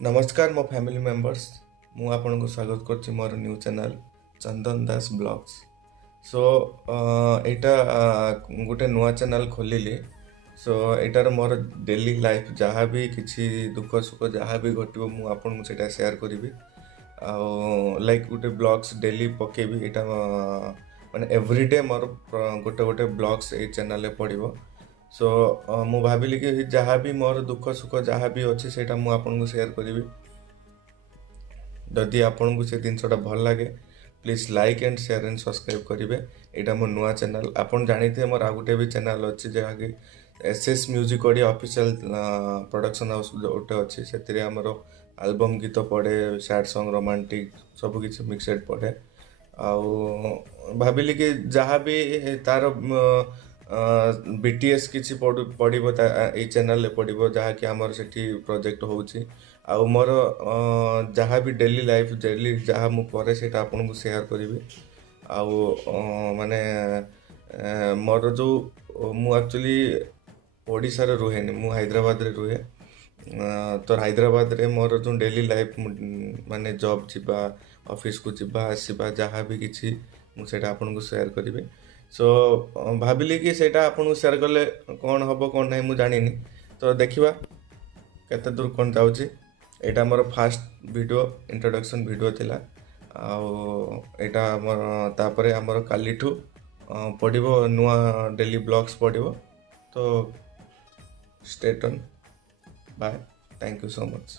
नमस्कार मो family members मु आपन को स्वागत करछि मोर न्यू चैनल चंदन दास ब्लॉग्स। सो एटा गोटे नुआ चैनल खोलिली। सो एटार मोर डेली लाइफ जहाँ भी किछि दुख सुख जहाँ भी घटिबो मु आपन को सेटा शेयर करिवि। आ लाइक गोटे ब्लॉग्स डेली पकेबी एटा माने एवरीडे मोर गोटे गोटे ब्लॉग्स ए चैनल रे पड़िबो। सो मु भाविली कि जहाँ भी मोर दुख सुख जहाँ भी अच्छे से मुझे आपको शेयर करी। जदि आपन को से जिनसा भल लगे please like and share and subscribe करेंगे। यहाँ मो नुआ चैनल आपन जानी थे मोर आ गोटे भी चैनल अच्छी जहाँ कि SS music audio official production house गोटे अच्छी से आमर एल्बम गीत पड़े सैड सॉन्ग रोमांटिक सब किसी मिक्सड पड़े। आउ भाविली कि जहाँ भी तार बीटीएस किसी पड़ो ये चैनल पड़ो जहाँ कि आमर से प्रोजेक्ट होची। आउ मोर जहाँ भी डेली लाइफ डेली जहाँ मु करे से आपन को शेयर करी। आउ माने मोर जो मु एक्चुअली ओडिशा रे रुहे मु हैदराबाद रे रुहे। तो हैदराबाद रे मोर जो डेली लाइफ माने जॉब जीवा ऑफिस को जीवा आसीबा जहाँ भी किसी मुझे आपन को शेयर करी। सो भाविली कि सेटा आपन को शेयर कले कौन हम कौन नहीं मुझे जानी। तो देखिबा केते दूर कौन जाउची। एटा मोर फास्ट वीडियो इंट्रोडक्शन वीडियो थिला। आउ एटा मोर तापरे हमर कालीठू पड़िबो नुआ डेली ब्लॉग्स पड़िबो। तो stay tuned bye thank you so much.